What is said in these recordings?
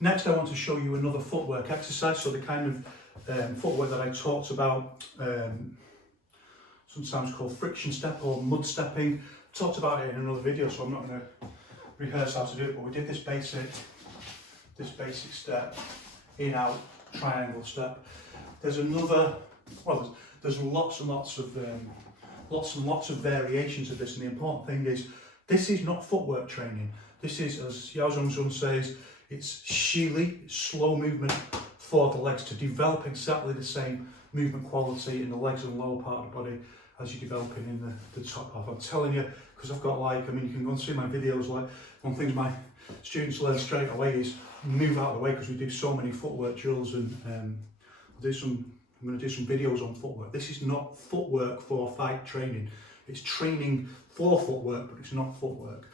Next I want to show you another footwork exercise, so the kind of footwork that I talked about, sometimes called friction step or mud stepping. I talked about it in another video, so I'm not going to rehearse how to do it, but we did this basic step, in, out, triangle step. There's another, well, there's lots and lots of variations of this, and the important thing is, this is not footwork training. This is, as Yao Zhongzhun says, it's shili, slow movement for the legs to develop exactly the same movement quality in the legs and lower part of the body as you're developing in the top half. I'm telling you, because I've got like, I mean, you can go and see my videos, like one thing my students learn straight away is move out of the way, because we do so many footwork drills, and I'm going to do some videos on footwork. This is not footwork for fight training. It's training for footwork, but it's not footwork.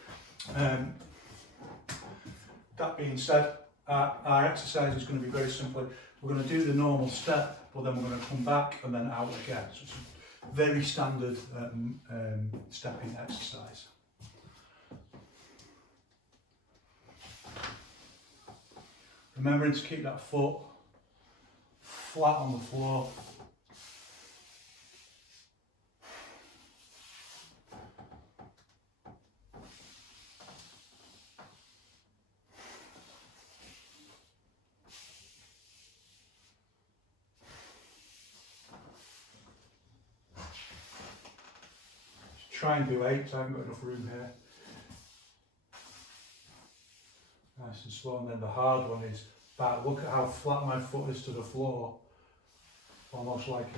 That being said, our exercise is going to be very simple. We're going to do the normal step, but then we're going to come back and then out again. So it's a very standard stepping exercise. Remembering to keep that foot flat on the floor. Try and do 8, so I haven't got enough room here. Nice and slow, and then the hard one is back. Look at how flat my foot is to the floor. Almost like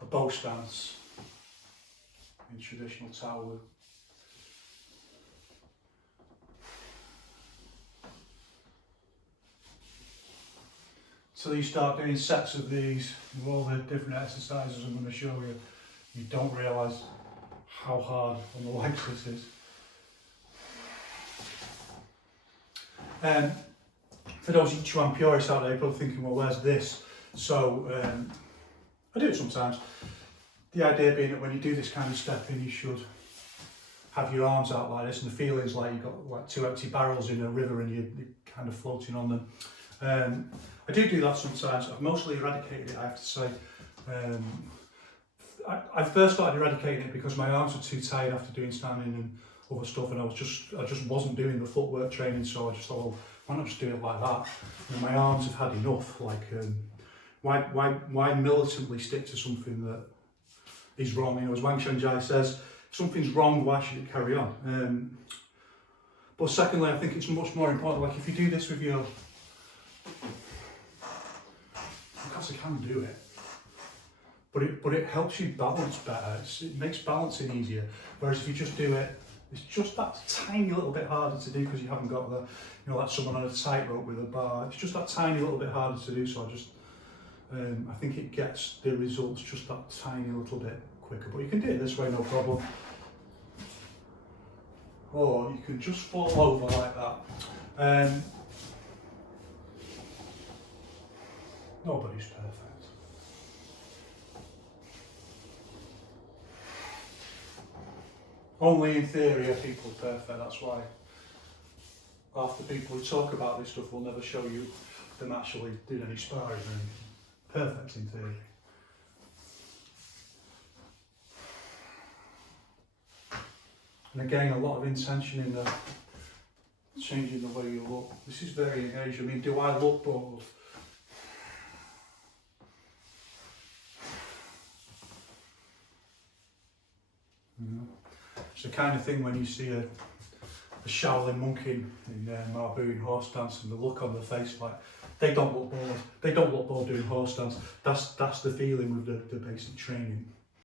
a bow stance in traditional Tao. So you start doing sets of these with all the different exercises I'm going to show you, you don't realise how hard on the legs this is. For those Yiquan purists out there, probably thinking, well, where's this? So I do it sometimes. The idea being that when you do this kind of stepping, you should have your arms out like this, and the feeling's like you've got like 2 empty barrels in a river and you're kind of floating on them. I do that sometimes. I've mostly eradicated it, I have to say. I first started eradicating it because my arms were too tired after doing standing and other stuff, and I just wasn't doing the footwork training, so I just thought, well, why not just do it like that? And my arms have had enough. Like, why militantly stick to something that is wrong? You know, as Wang Shenjai says, if something's wrong, why should it carry on? But secondly, I think it's much more important, like if you do this with your, because I can do it, but it helps you balance better. It makes balancing easier. Whereas if you just do it, it's just that tiny little bit harder to do because you haven't got the, you know, like someone on a tightrope with a bar. It's just that tiny little bit harder to do. So I think it gets the results just that tiny little bit quicker. But you can do it this way, no problem. Or you can just fall over like that. Nobody's perfect. Only in theory are people perfect. That's why half the people who talk about this stuff will never show you them actually doing any sparring or anything. Perfect in theory. And again, a lot of intention in the changing the way you look. This is very engaging. I mean, do I look bored? It's the kind of thing when you see a Shaolin monk in Marbu in horse dance, and the look on their face, like they don't look bored. They don't look bored doing horse dance. That's the feeling with the basic training.